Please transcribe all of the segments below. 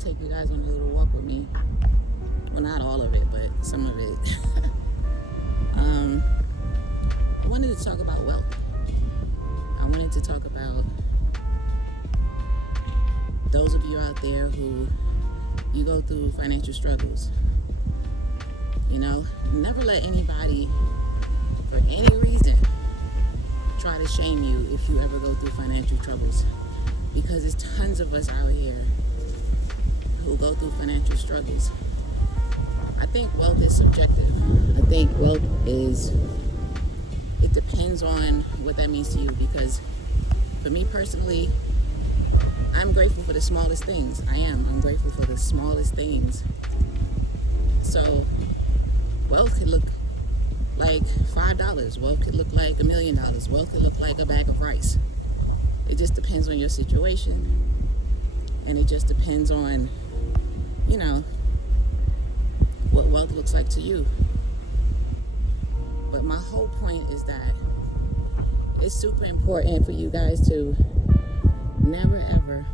take you guys on a little walk with me. Well, not all of it, but some of it. I wanted to talk about wealth. I wanted to talk about those of you out there who you go through financial struggles. You know, never let anybody, for any reason, try to shame you if you ever go through financial troubles. Because there's tons of us out here who go through financial struggles. I think wealth is subjective. I think wealth is, it depends on what that means to you. Because for me personally, I'm grateful for the smallest things. I'm grateful for the smallest things. So wealth could look like $5. Wealth could look like $1 million. Wealth could look like a bag of rice. It just depends on your situation. And it just depends on, you know, what wealth looks like to you. But my whole point is that it's super important for you guys to never ever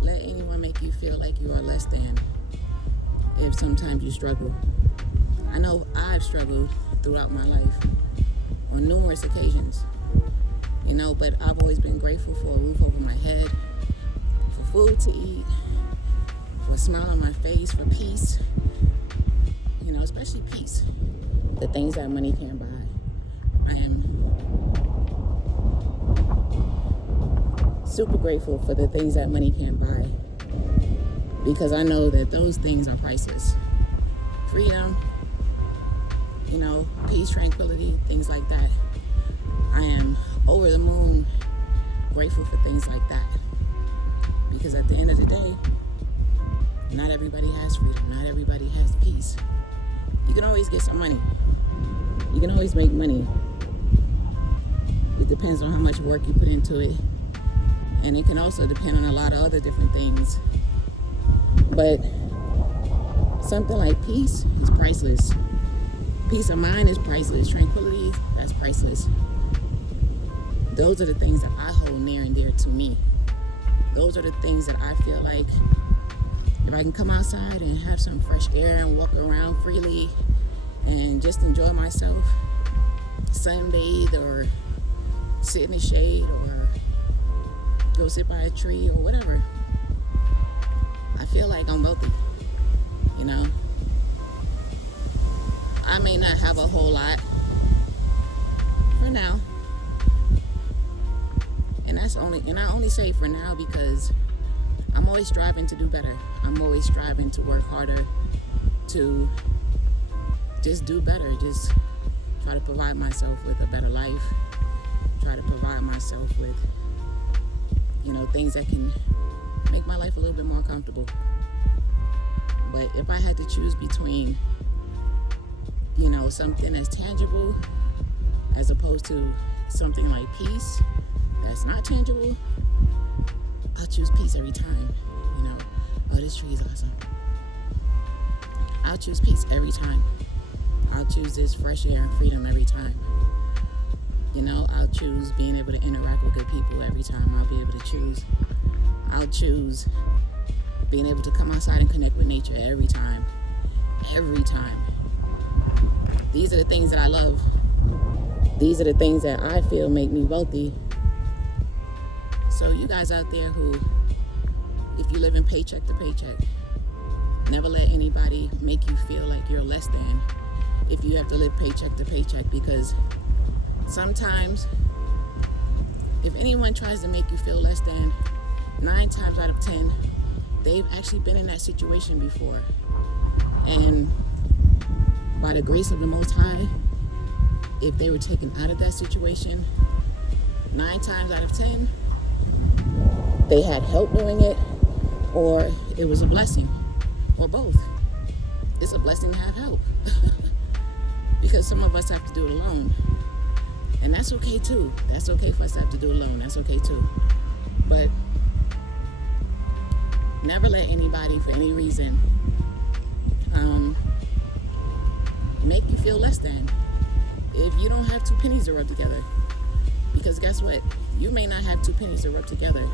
let anyone make you feel like you are less than if sometimes you struggle. I know I've struggled throughout my life on numerous occasions, you know, but I've always been grateful for a roof over my head, for food to eat, for a smile on my face, for peace, you know, especially peace, the things that money can't buy. I am super grateful for the things that money can't buy, because I know that those things are priceless. Freedom, you know, peace, tranquility, things like that. I am over the moon grateful for things like that, because at the end of the day, not everybody has freedom. Not everybody has peace. You can always get some money. You can always make money. It depends on how much work you put into it. And it can also depend on a lot of other different things. But something like peace is priceless. Peace of mind is priceless. Tranquility, that's priceless. Those are the things that I hold near and dear to me. Those are the things that I feel like if I can come outside and have some fresh air and walk around freely and just enjoy myself, sunbathe or sit in the shade or go sit by a tree or whatever, I feel like I'm wealthy, you know. I may not have a whole lot for now, and I only say for now because I'm always striving to do better. I'm always striving to work harder, to just do better, just try to provide myself with a better life, try to provide myself with, you know, things that can make my life a little bit more comfortable. But if I had to choose between, you know, something that's tangible as opposed to something like peace that's not tangible, I'll choose peace every time. You know, oh, this tree is awesome. I'll choose peace every time. I'll choose this fresh air and freedom every time. You know, I'll choose being able to interact with good people every time. I'll choose being able to come outside and connect with nature every time. Every time. These are the things that I love. These are the things that I feel make me wealthy. So you guys out there who, if you live in paycheck to paycheck, never let anybody make you feel like you're less than if you have to live paycheck to paycheck, because sometimes if anyone tries to make you feel less than, 9 times out of 10, they've actually been in that situation before. And by the grace of the Most High, if they were taken out of that situation, 9 times out of 10, they had help doing it, or it was a blessing, or both. It's a blessing to have help because some of us have to do it alone, and that's okay too. That's okay for us to have to do it alone. That's okay too. But never let anybody, for any reason, make you feel less than if you don't have 2 pennies to rub together. Because guess what? You may not have 2 pennies to rub together,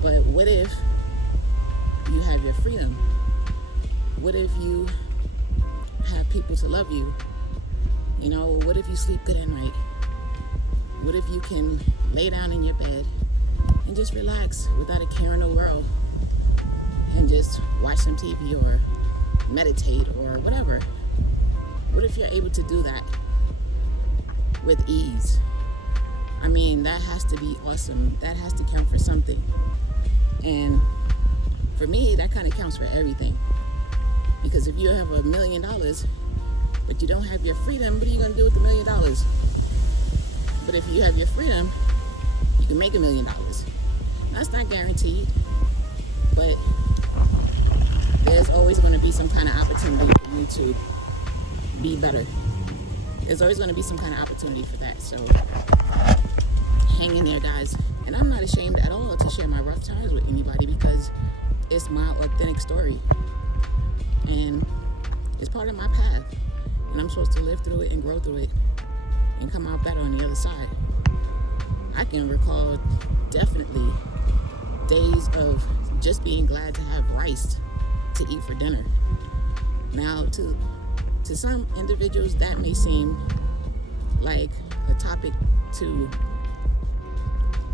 but what if have your freedom? What if you have people to love you? You know, what if you sleep good at night? What if you can lay down in your bed and just relax without a care in the world and just watch some TV or meditate or whatever? What if you're able to do that with ease? I mean, that has to be awesome. That has to count for something. And for me, that kind of counts for everything. Because if you have $1 million, but you don't have your freedom, what are you going to do with the $1 million? But if you have your freedom, you can make $1 million. That's not guaranteed, but there's always going to be some kind of opportunity for you to be better. There's always going to be some kind of opportunity for that. So hang in there, guys. And I'm not ashamed at all to share my rough times with anybody because it's my authentic story. And it's part of my path. And I'm supposed to live through it and grow through it and come out better on the other side. I can recall definitely days of just being glad to have rice to eat for dinner. Now, to some individuals, that may seem like a topic to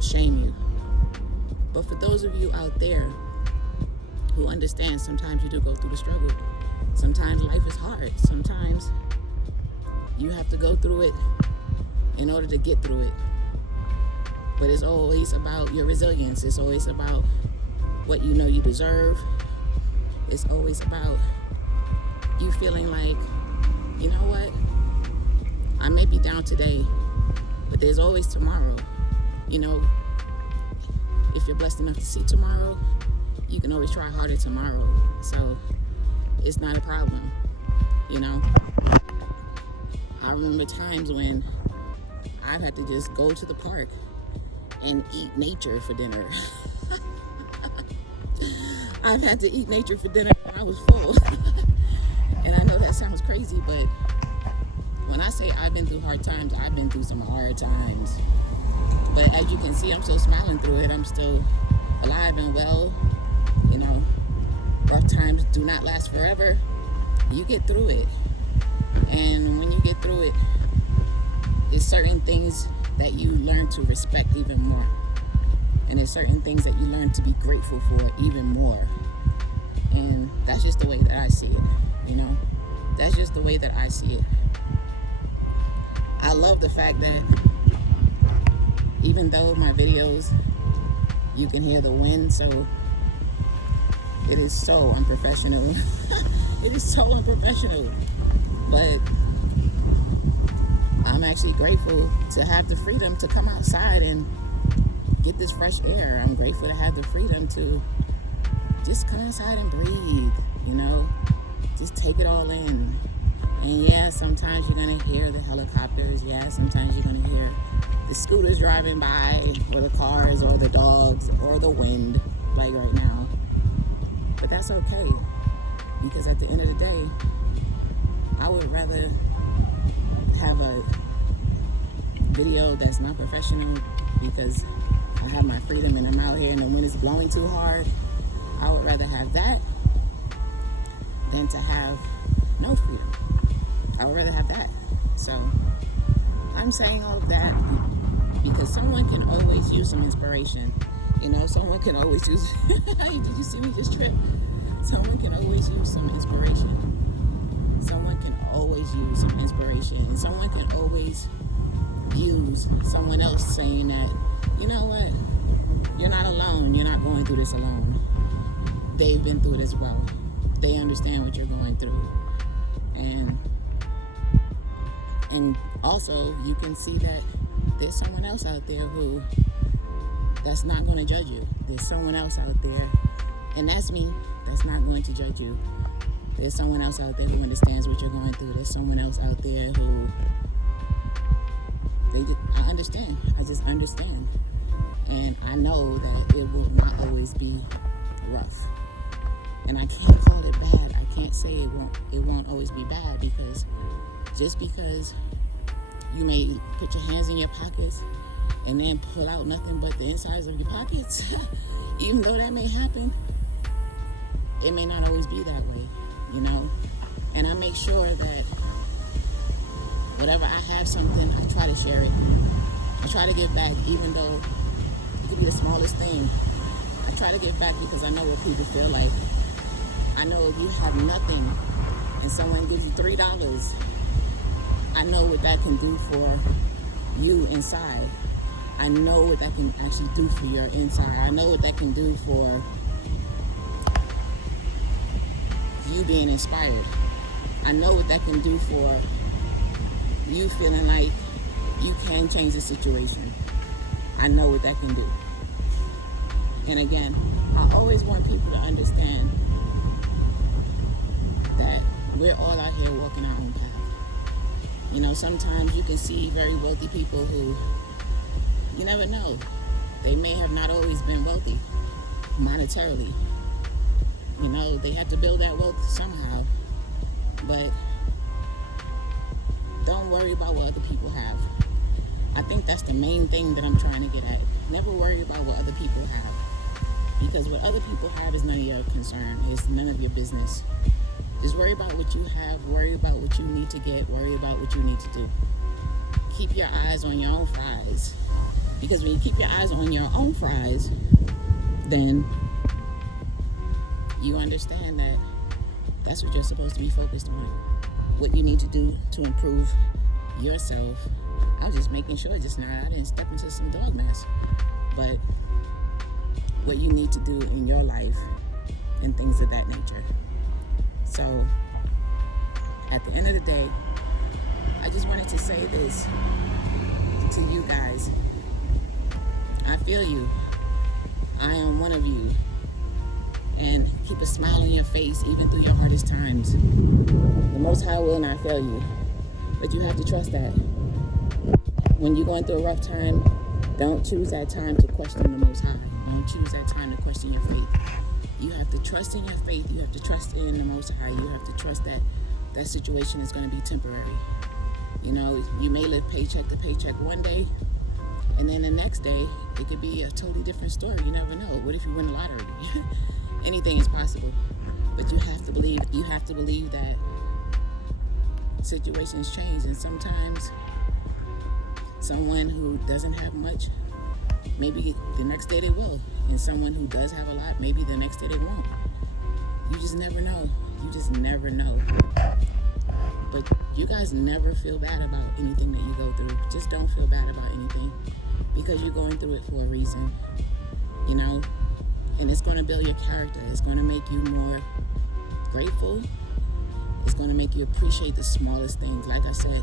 shame you. But for those of you out there who understand, sometimes you do go through the struggle. Sometimes life is hard. Sometimes you have to go through it in order to get through it. But it's always about your resilience. It's always about what you know you deserve. It's always about you feeling like, you know what? I may be down today, but there's always tomorrow. You know, if you're blessed enough to see tomorrow, you can always try harder tomorrow. So it's not a problem, you know? I remember times when I've had to just go to the park and eat nature for dinner. I've had to eat nature for dinner when I was full. And I know that sounds crazy, but when I say I've been through hard times, I've been through some hard times. But as you can see, I'm still smiling through it. I'm still alive and well. You know, rough times do not last forever. You get through it. And when you get through it, there's certain things that you learn to respect even more. And there's certain things that you learn to be grateful for even more. And that's just the way that I see it, you know? That's just the way that I see it. I love the fact that even though my videos, you can hear the wind, so it is so unprofessional. It is so unprofessional. But I'm actually grateful to have the freedom to come outside and get this fresh air. I'm grateful to have the freedom to just come outside and breathe, you know, just take it all in. And yeah, sometimes you're gonna hear the helicopters. Yeah, sometimes you're gonna hear the scooters driving by, or the cars, or the dogs, or the wind, like right now. But that's okay, because at the end of the day, I would rather have a video that's not professional because I have my freedom and I'm out here and the wind is blowing too hard. I would rather have that than to have no freedom. I would rather have that. So I'm saying all of that because someone can always use some inspiration. You know, someone can always use, did you see me just trip? Someone can always use some inspiration. Someone can always use some inspiration. And someone can always use someone else saying that, you know what, you're not alone. You're not going through this alone. They've been through it as well. They understand what you're going through. And also you can see that there's someone else out there who that's not going to judge you. There's someone else out there, and that's me, that's not going to judge you. There's someone else out there who understands what you're going through. There's someone else out there who I understand. I just understand. And I know that it will not always be rough. And I can't call it bad. I can't say it won't always be bad, because just because you may put your hands in your pockets and then pull out nothing but the insides of your pockets, even though that may happen, it may not always be that way, you know. And I make sure that whenever I have something, I try to share it. I try to give back, even though it could be the smallest thing. I try to give back because I know what people feel like. I know if you have nothing and someone gives you $3, I know what that can do for you inside. I know what that can actually do for your inside. I know what that can do for you being inspired. I know what that can do for you feeling like you can change the situation. I know what that can do. And again, I always want people to understand that we're all out here walking our own path. You know, sometimes you can see very wealthy people who, you never know, they may have not always been wealthy monetarily. You know, they had to build that wealth somehow. But don't worry about what other people have. I think that's the main thing that I'm trying to get at. Never worry about what other people have. Because what other people have is none of your concern. It's none of your business. Just worry about what you have. Worry about what you need to get. Worry about what you need to do. Keep your eyes on your own fries. Because when you keep your eyes on your own fries, then you understand that that's what you're supposed to be focused on. What you need to do to improve yourself. I was just making sure just now I didn't step into some dog mess. But what you need to do in your life and things of that nature. So at the end of the day, I just wanted to say this to you guys. I feel you. I am one of you. And keep a smile on your face even through your hardest times. The Most High will not fail you. But you have to trust that. When you're going through a rough time, don't choose that time to question the Most High. Don't choose that time to question your faith. You have to trust in your faith. You have to trust in the Most High. You have to trust that that situation is going to be temporary. You know, you may live paycheck to paycheck one day, and then the next day, it could be a totally different story. You never know. What if you win the lottery? Anything is possible. But you have to believe that situations change. And sometimes someone who doesn't have much, maybe the next day they will. And someone who does have a lot, maybe the next day they won't. You just never know. You just never know. But you guys never feel bad about anything that you go through. Just don't feel bad about anything. Because you're going through it for a reason. You know? And it's going to build your character. It's going to make you more grateful. It's going to make you appreciate the smallest things. Like I said,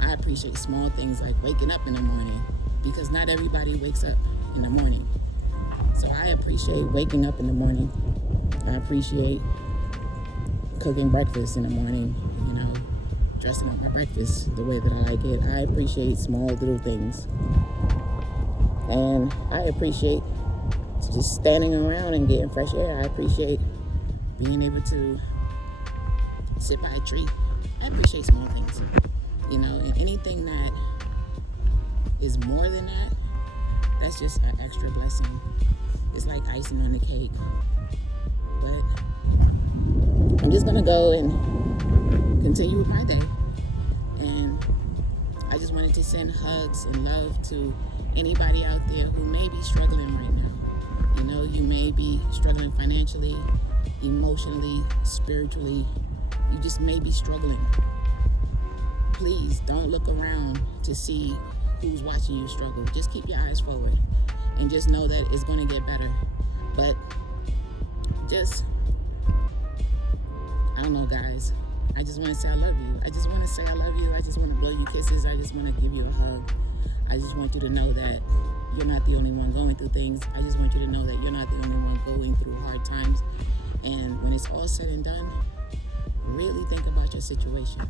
I appreciate small things like waking up in the morning. Because not everybody wakes up in the morning. So I appreciate waking up in the morning. I appreciate cooking breakfast in the morning, you know, dressing up my breakfast the way that I like it. I appreciate small little things. And I appreciate just standing around and getting fresh air. I appreciate being able to sit by a tree. I appreciate small things, you know, and anything that is more than that, that's just an extra blessing. It's like icing on the cake. But I'm just gonna go and continue with my day. And I just wanted to send hugs and love to anybody out there who may be struggling right now. You know, you may be struggling financially, emotionally, spiritually. You just may be struggling. Please don't look around to see who's watching you struggle. Just keep your eyes forward and just know that it's going to get better. But just, I don't know, guys. I just want to say I love you. I just want to say I love you. I just want to blow you kisses. I just want to give you a hug. I just want you to know that you're not the only one going through things. I just want you to know that you're not the only one going through hard times. And when it's all said and done, really think about your situation.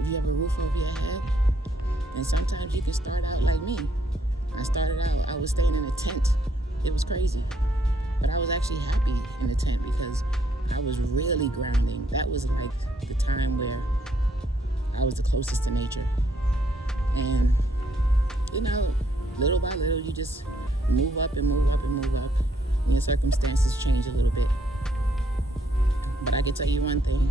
If you have a roof over your head, and sometimes you can start out like me. I started out, I was staying in a tent. It was crazy. But I was actually happy in the tent because I was really grounding. That was like the time where I was the closest to nature. And, you know, little by little, you just move up and move up and move up. And your circumstances change a little bit. But I can tell you one thing.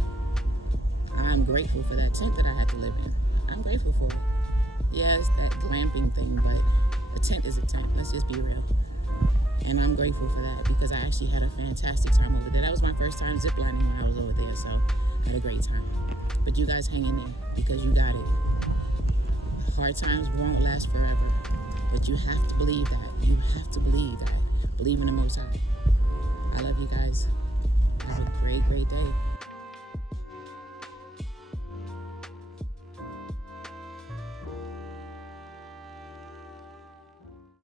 I'm grateful for that tent that I had to live in. I'm grateful for it. Yes, that glamping thing, but a tent is a tent. Let's just be real. And I'm grateful for that because I actually had a fantastic time over there. That was my first time ziplining when I was over there, so I had a great time. But you guys hang in there because you got it. Hard times won't last forever, but you have to believe that. You have to believe that. Believe in the Most High. I love you guys. Have a great, great day.